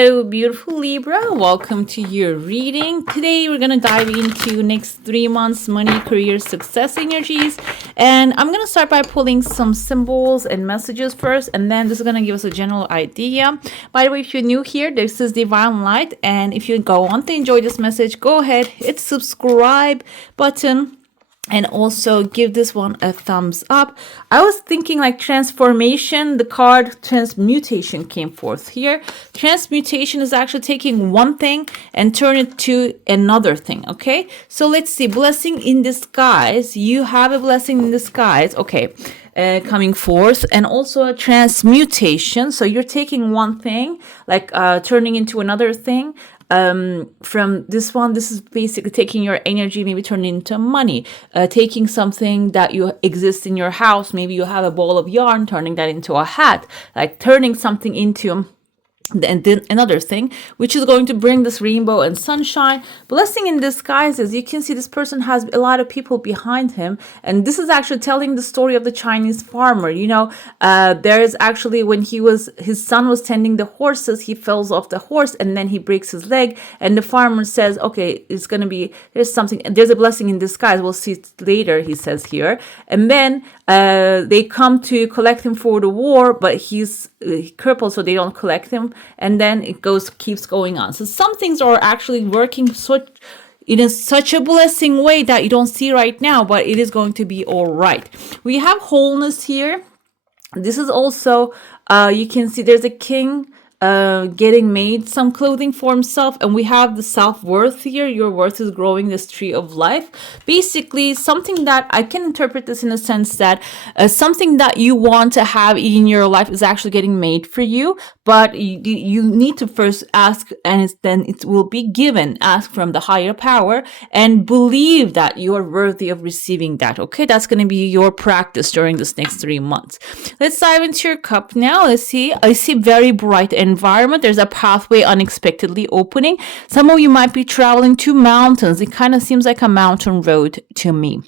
Hello, beautiful Libra. Welcome to your reading. Today, we're going to dive into next 3 months money, career, success energies. And I'm going to start by pulling some symbols and messages first. And then this is going to give us a general idea. By the way, if you're new here, this is Divine Light. And if you want to enjoy this message, go ahead, hit subscribe button. And also give this one a thumbs up. I was thinking like transformation, the card transmutation came forth here. Transmutation is actually taking one thing and turn it to another thing, okay? So let's see, blessing in disguise. You have a blessing in disguise, okay, coming forth. And also a transmutation. So you're taking one thing, like turning into another thing. From this one, this is basically taking your energy, maybe turning into money, taking something that you exist in your house. Maybe you have a ball of yarn, turning that into a hat, like turning something into and then another thing, which is going to bring this rainbow and sunshine. Blessing in disguise. As you can see, this person has a lot of people behind him, and this is actually telling the story of the Chinese farmer. You know, there is actually, when his son was tending the horses, he falls off the horse and then he breaks his leg, and the farmer says, okay, it's gonna be, there's a blessing in disguise, we'll see it later, he says here. And then they come to collect him for the war, but he's crippled, so they don't collect him. And then it keeps going on. So some things are actually working in such a blessing way that you don't see right now, but it is going to be all right. We have wholeness here. This is also, you can see there's a king getting made some clothing for himself, and we have the self-worth here. Your worth is growing, this tree of life. Basically, something that I can interpret this in a sense that something that you want to have in your life is actually getting made for you, but you need to first ask, and then it will be given. Ask from the higher power and believe that you are worthy of receiving that. Okay, that's going to be your practice during this next 3 months. Let's dive into your cup now. Let's see. I see very bright environment. There's a pathway unexpectedly opening. Some of you might be traveling to mountains. It kind of seems like a mountain road to me.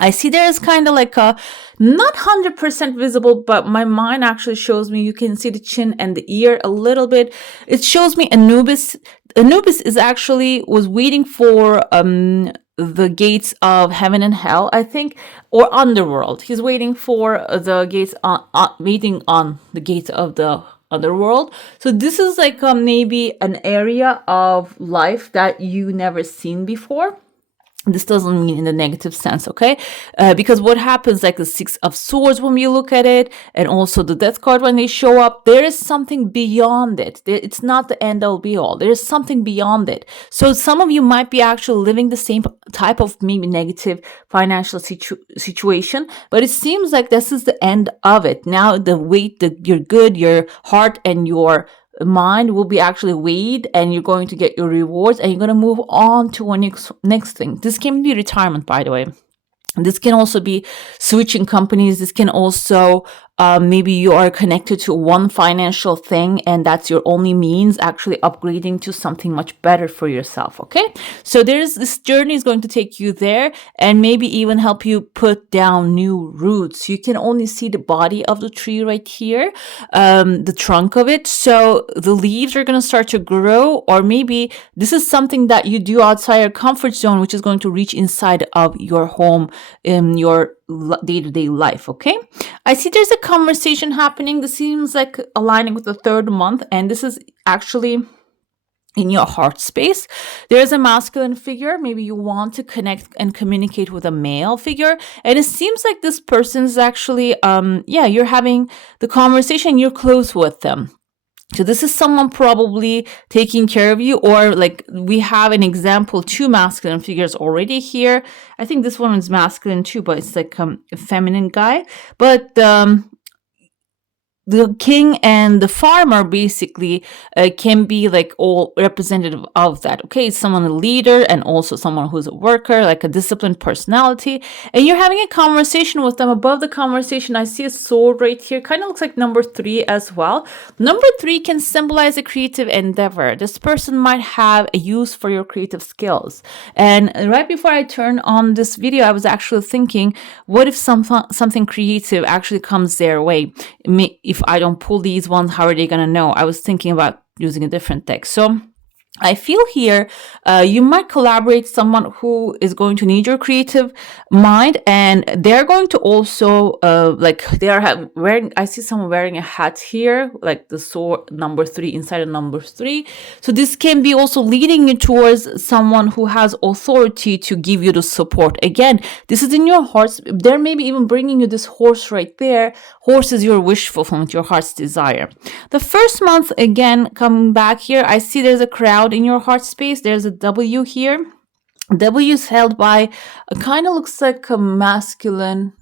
I see there is kind of like a not 100% visible, but my mind actually shows me, you can see the chin and the ear a little bit. It shows me Anubis. Anubis was waiting for the gates of heaven and hell, I think, or underworld. He's waiting for the gates waiting on the gates of the underworld. So this is like maybe an area of life that you never seen before. This doesn't mean in the negative sense, okay? Because what happens, like the Six of Swords when we look at it, and also the Death card when they show up, there is something beyond it. It's not the end all be all. There is something beyond it. So some of you might be actually living the same type of maybe negative financial situation, but it seems like this is the end of it. Now the weight, your good, your heart, and your mind will be actually weighed, and you're going to get your rewards, and you're going to move on to a next thing. This can be retirement, by the way. This can also be switching companies. This can also maybe you are connected to one financial thing, and that's your only means actually upgrading to something much better for yourself. Okay, so this journey is going to take you there, and maybe even help you put down new roots. You can only see the body of the tree right here, the trunk of it. So the leaves are going to start to grow, or maybe this is something that you do outside your comfort zone, which is going to reach inside of your home in your day-to-day life. Okay, I see there's a conversation happening. This seems like aligning with the 3rd month, and this is actually in your heart space. There's a masculine figure. Maybe you want to connect and communicate with a male figure, and it seems like this person is actually you're having the conversation, you're close with them. So this is someone probably taking care of you, or like we have an example, 2 masculine figures already here. I think this one is masculine too, but it's like a feminine guy. But the king and the farmer basically can be like all representative of that. Okay, it's someone a leader and also someone who's a worker, like a disciplined personality, and you're having a conversation with them. Above the conversation, I see a sword right here, kind of looks like number 3 as well. Number 3 can symbolize a creative endeavor. This person might have a use for your creative skills. And right before I turned on this video, I was actually thinking, what if something creative actually comes their way? If I don't pull these ones, how are they going to know? I was thinking about using a different deck. So I feel here you might collaborate someone who is going to need your creative mind, and they're going to also like they are wearing. I see someone wearing a hat here, like the sword number 3 inside of number 3. So this can be also leading you towards someone who has authority to give you the support. Again, this is in your heart. They're maybe even bringing you this horse right there. Horse is your wish fulfillment, your heart's desire. The first month, again, coming back here, I see there's a crowd in your heart space. There's a W here. W is held by a kind of looks like a masculine,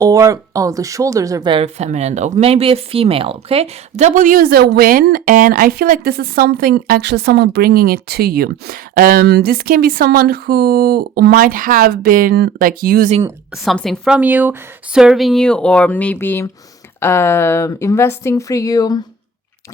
or the shoulders are very feminine though, maybe a female. Okay, W is a win, and I feel like this is something, actually someone bringing it to you. This can be someone who might have been like using something from you, serving you, or maybe investing for you.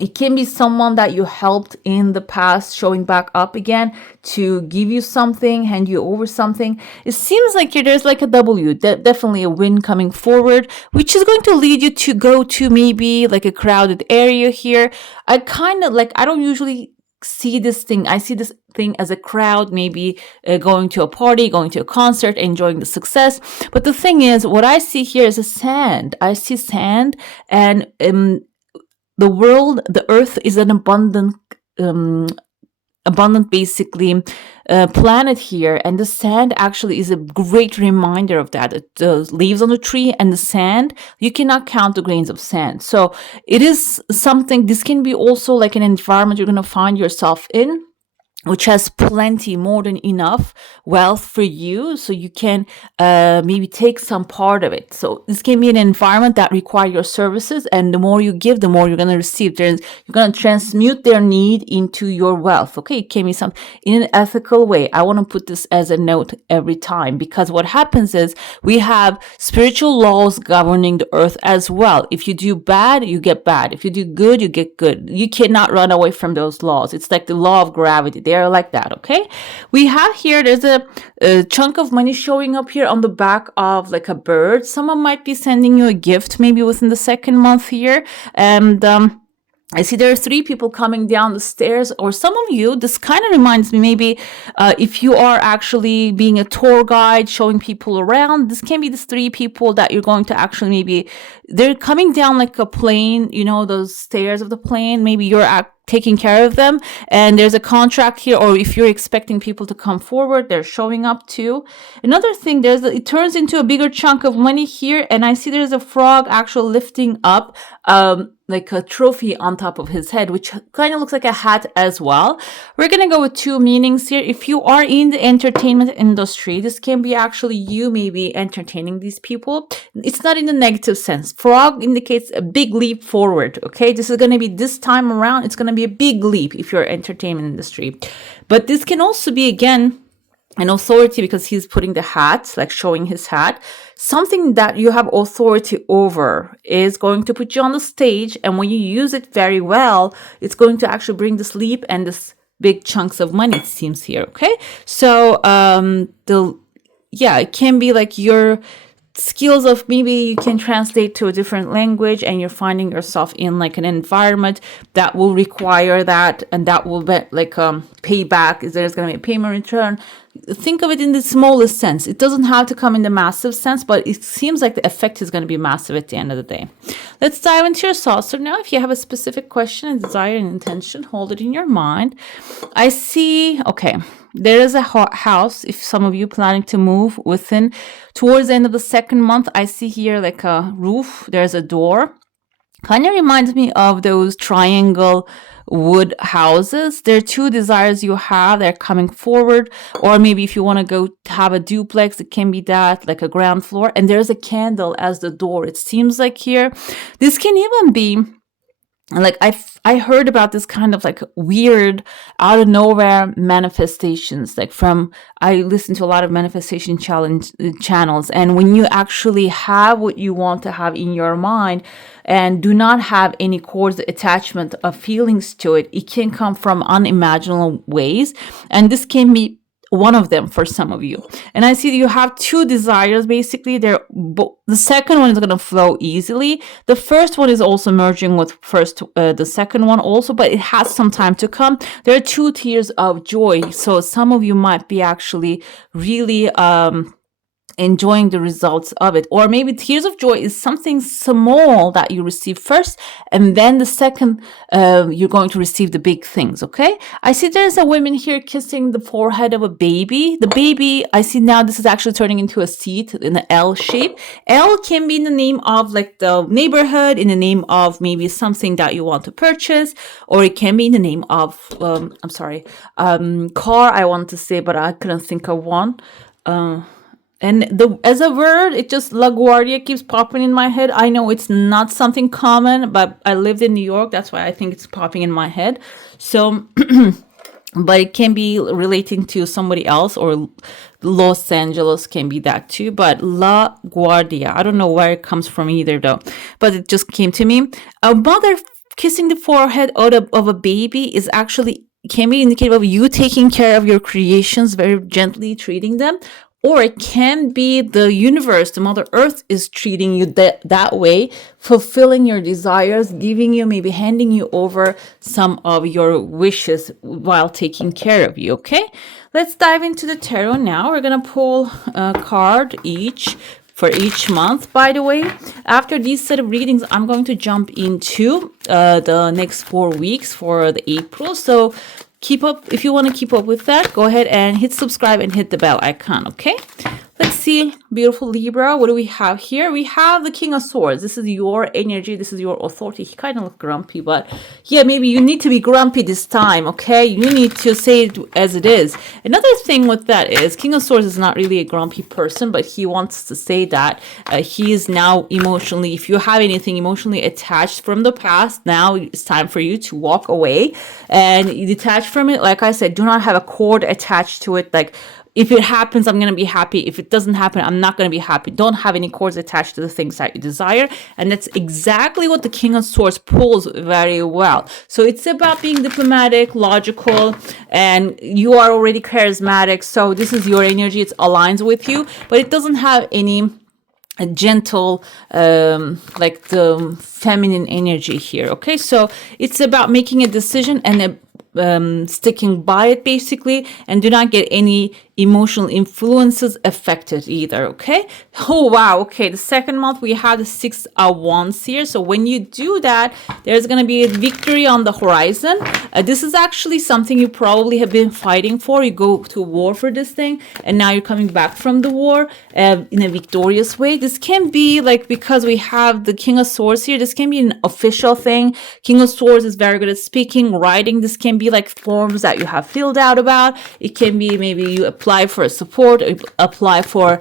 It can be someone that you helped in the past showing back up again to give you something, hand you over something. It seems like there's like a W, definitely a win coming forward, which is going to lead you to go to maybe like a crowded area here. I kind of like, I don't usually see this thing. I see this thing as a crowd, maybe going to a party, going to a concert, enjoying the success. But the thing is, what I see here is a sand. I see sand, and the world, the earth is an abundant basically planet here, and the sand actually is a great reminder of that. The leaves on the tree and the sand, you cannot count the grains of sand. So it is something, this can be also like an environment you're going to find yourself in, which has plenty, more than enough wealth for you, so you can maybe take some part of it. So this can be an environment that requires your services, and the more you give, the more you're going to receive. You're going to transmute their need into your wealth. Okay, it can be some in an ethical way. I want to put this as a note every time, because what happens is we have spiritual laws governing the earth as well. If you do bad, you get bad. If you do good, you get good. You cannot run away from those laws. It's like the law of gravity. They're like that. Okay, we have here, there's a chunk of money showing up here on the back of like a bird. Someone might be sending you a gift maybe within the second month here, and I see there are 3 people coming down the stairs, or some of you, this kind of reminds me maybe if you are actually being a tour guide, showing people around, this can be these 3 people that you're going to actually maybe, they're coming down like a plane, you know, those stairs of the plane, maybe you're taking care of them, and there's a contract here, or if you're expecting people to come forward, they're showing up too. Another thing, it turns into a bigger chunk of money here, and I see there's a frog actually lifting up like a trophy on top of his head, which kind of looks like a hat as well. We're gonna go with 2 meanings here. If you are in the entertainment industry, this can be actually you maybe entertaining these people. It's not in the negative sense. Frog indicates a big leap forward. Okay, this is gonna be, this time around, it's gonna be a big leap if you're entertainment industry. But this can also be, again, an authority, because he's putting the hat, like showing his hat. Something that you have authority over is going to put you on the stage, and when you use it very well, it's going to actually bring this leap and this big chunks of money, it seems here. Okay, so it can be like your skills of, maybe you can translate to a different language, and you're finding yourself in like an environment that will require that, and that will be like payback. There's going to be a payment return. Think of it in the smallest sense. It doesn't have to come in the massive sense, but it seems like the effect is going to be massive at the end of the day. Let's dive into your saucer now. If you have a specific question, a desire, and intention, hold it in your mind. I see, okay, there is a house. If some of you planning to move towards the end of the second month, I see here like a roof. There's a door. Kind of reminds me of those triangle wood houses. There are 2 desires you have. They're coming forward, or maybe if you want to go have a duplex, it can be that, like a ground floor, and there's a candle as the door. It seems like here, this can even be like, I heard about this kind of like weird out of nowhere manifestations, like I listen to a lot of manifestation channels, and when you actually have what you want to have in your mind and do not have any cords attachment of feelings to it, it can come from unimaginable ways. And this can be one of them for some of you. And I see that you have two desires. Basically, the second one is going to flow easily. The first one is also merging with the second one also, but it has some time to come. There are two tears of joy. So some of you might be actually really enjoying the results of it. Or maybe tears of joy is something small that you receive first, and then the second, you're going to receive the big things. Okay, I see there's a woman here kissing the forehead of a baby. The baby, I see now this is actually turning into a seed in an L shape. L can be in the name of like the neighborhood, in the name of maybe something that you want to purchase, or it can be in the name of car, I want to say, but I couldn't think of one. And as a word, it just LaGuardia keeps popping in my head. I know it's not something common, but I lived in New York. That's why I think it's popping in my head. So, but it can be relating to somebody else, or Los Angeles can be that too. But LaGuardia, I don't know where it comes from either though, but it just came to me. A mother kissing the forehead of a baby is actually can be indicative of you taking care of your creations, very gently treating them. Or it can be the universe, the Mother Earth is treating you that way, fulfilling your desires, giving you, maybe handing you over some of your wishes while taking care of you, okay? Let's dive into the tarot now. We're going to pull a card each for each month. By the way, after these set of readings, I'm going to jump into the next 4 weeks for the April. So keep up. If you want to keep up with that, go ahead and hit subscribe and hit the bell icon, okay? Let's see, beautiful Libra, what do we have here? We have the King of Swords. This is your energy. This is your authority. He kind of looks grumpy, but yeah, maybe you need to be grumpy this time, okay? You need to say it as it is. Another thing with that is King of Swords is not really a grumpy person, but he wants to say that he is now emotionally, if you have anything emotionally attached from the past, now it's time for you to walk away and detach from it. Like I said, do not have a cord attached to it. Like, if it happens, I'm going to be happy. If it doesn't happen, I'm not going to be happy. Don't have any cords attached to the things that you desire. And that's exactly what the King of Swords pulls very well. So it's about being diplomatic, logical, and you are already charismatic. So this is your energy. It aligns with you, but it doesn't have any gentle, like the feminine energy here. Okay. So it's about making a decision and sticking by it basically, and do not get any emotional influences affected either. Okay. Oh wow. Okay, the second month we have the 6 of Wands here. So when you do that, there's going to be a victory on the horizon. This is actually something you probably have been fighting for. You go to war for this thing, and now you're coming back from the war in a victorious way. This can be like, because we have the King of Swords here, this can be an official thing. King of Swords is very good at speaking, writing. This can be like forms that you have filled out about. It can be maybe you apply for support, or apply for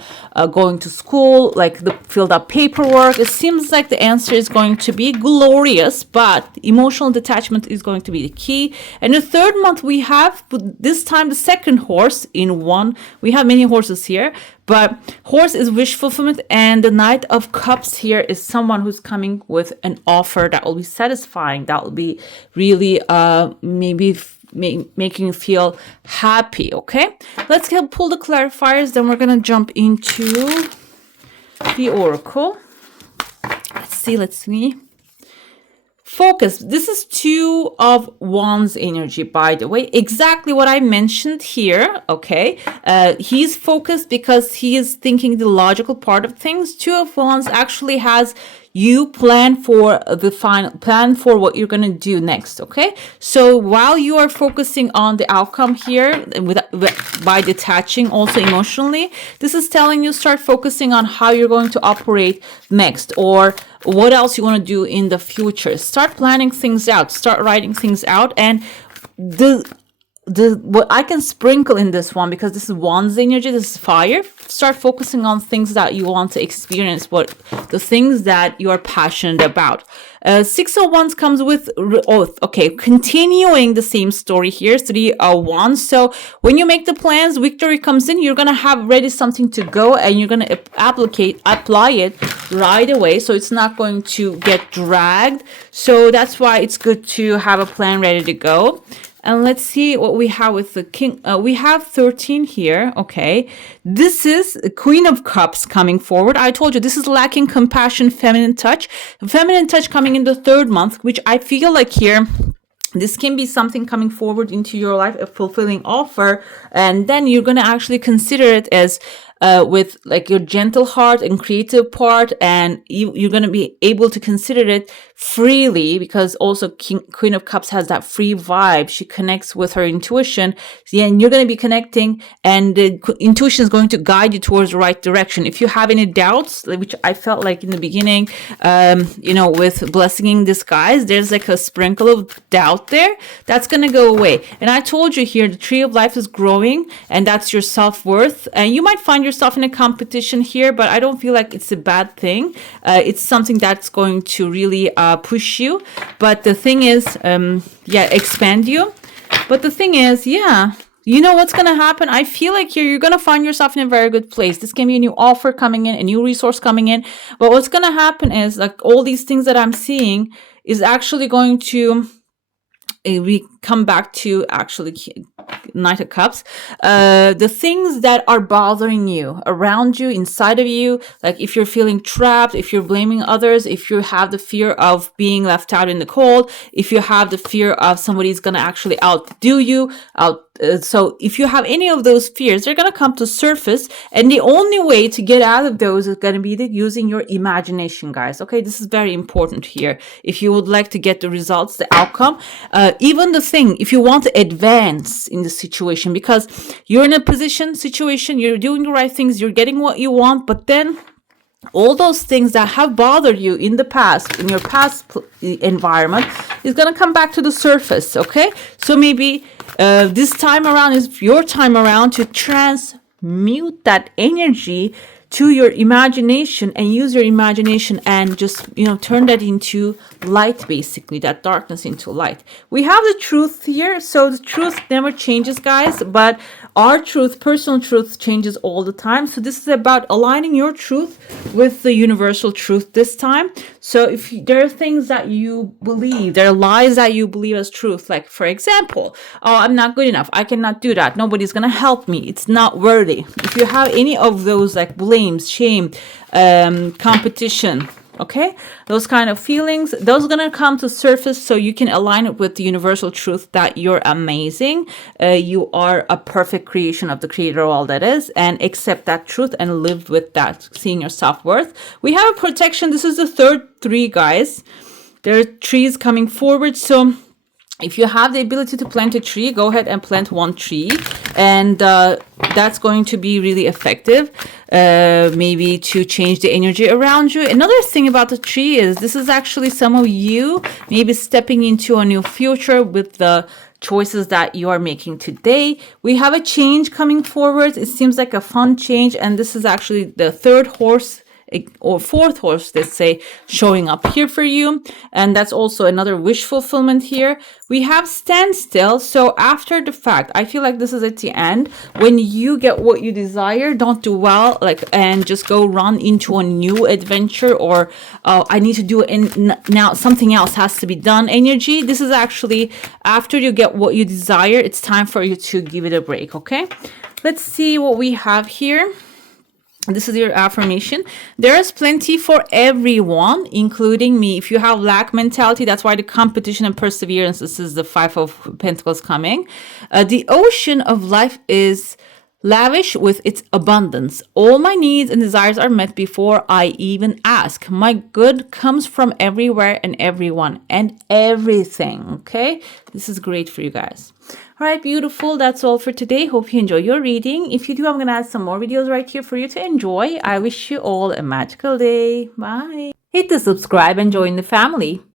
going to school, like the filled up paperwork. It seems like the answer is going to be glorious, but emotional detachment is going to be the key. And the third month we have this time the second horse in one. We have many horses here, but horse is wish fulfillment, and the Knight of Cups here is someone who's coming with an offer that will be satisfying, that will be really maybe making you feel happy. Okay, let's pull the clarifiers, then we're gonna jump into the oracle. Let's see. Focus. This is 2 of Wands energy, by the way. Exactly what I mentioned here. Okay. He's focused because he is thinking the logical part of things. 2 of Wands actually has you plan for the final plan for what you're going to do next. Okay. So while you are focusing on the outcome here by detaching also emotionally, this is telling you start focusing on how you're going to operate next, or what else you want to do in the future. Start planning things out, start writing things out. And what I can sprinkle in this one, because this is Wands energy, this is fire. Start focusing on things that you want to experience, the things that you are passionate about. 6 of Wands comes with oath. Okay, continuing the same story here, 3 of Wands. So when you make the plans, victory comes in. You're gonna have ready something to go, and you're gonna apply it right away. So it's not going to get dragged. So that's why it's good to have a plan ready to go. And let's see what we have with the king. We have 13 here. Okay. This is Queen of Cups coming forward. I told you this is lacking compassion, feminine touch. Feminine touch coming in the 3rd month, which I feel like here, this can be something coming forward into your life, a fulfilling offer. And then you're going to actually consider it as with like your gentle heart and creative part, and you're going to be able to consider it freely, because also Queen of Cups has that free vibe. She connects with her intuition. Yeah, and you're going to be connecting, and the intuition is going to guide you towards the right direction. If you have any doubts, which I felt like in the beginning, with blessing in disguise, there's like a sprinkle of doubt there, that's going to go away. And I told you here, the tree of life is growing, and that's your self-worth. And you might find yourself in a competition here, but I don't feel like it's a bad thing. It's something that's going to really push you. But the thing is, expand you. But the thing is, you know what's going to happen? I feel like here you're going to find yourself in a very good place. This can be a new offer coming in, a new resource coming in. But what's going to happen is, like, all these things that I'm seeing is actually going to, we come back to actually Knight of Cups, the things that are bothering you around you, inside of you, like if you're feeling trapped, if you're blaming others, if you have the fear of being left out in the cold, if you have the fear of somebody's gonna actually outdo you, so if you have any of those fears, they're going to come to surface, and the only way to get out of those is going to be using your imagination, guys. Okay, this is very important here. If you would like to get the results, the outcome, even the thing, if you want to advance in the situation, because you're in a situation, you're doing the right things, you're getting what you want, but then all those things that have bothered you in the past, in your past environment, is going to come back to the surface. Okay, so maybe this time around is your time around to transmute that energy to your imagination, and use your imagination and just, turn that into light, basically, that darkness into light. We have the truth here. So the truth never changes, guys, but our truth, personal truth, changes all the time. So this is about aligning your truth with the universal truth this time. So if there are things that you believe, there are lies that you believe as truth, like, for example, oh, I'm not good enough, I cannot do that, nobody's gonna help me, it's not worthy. If you have any of those, like blames, shame, competition, okay, those kind of feelings, those are gonna come to surface, so you can align it with the universal truth that you're amazing, you are a perfect creation of the creator, all that is, and accept that truth and live with that, seeing your self-worth. We have a protection. This is the third tree, guys. There are trees coming forward, so if you have the ability to plant a tree, go ahead and plant one tree, and that's going to be really effective, maybe to change the energy around you. Another thing about the tree is this is actually some of you maybe stepping into a new future with the choices that you are making today. We have a change coming forward. It seems like a fun change, and this is actually the third horse or fourth horse, let's say, showing up here for you. And that's also another wish fulfillment here. We have standstill. So after the fact, I feel like this is at the end. When you get what you desire, don't dwell and just go run into a new adventure, or I need to do it now, something else has to be done energy. This is actually after you get what you desire, it's time for you to give it a break. Okay, let's see what we have here. This is your affirmation. There is plenty for everyone, including me. If you have lack mentality, that's why the competition and perseverance, this is the 5 of Pentacles coming. The ocean of life is lavish with its abundance. All my needs and desires are met before I even ask. My good comes from everywhere and everyone and everything. Okay, this is great for you guys. All right, beautiful. That's all for today. Hope you enjoy your reading. If you do, I'm going to add some more videos right here for you to enjoy. I wish you all a magical day. Bye. Hit the subscribe and join the family.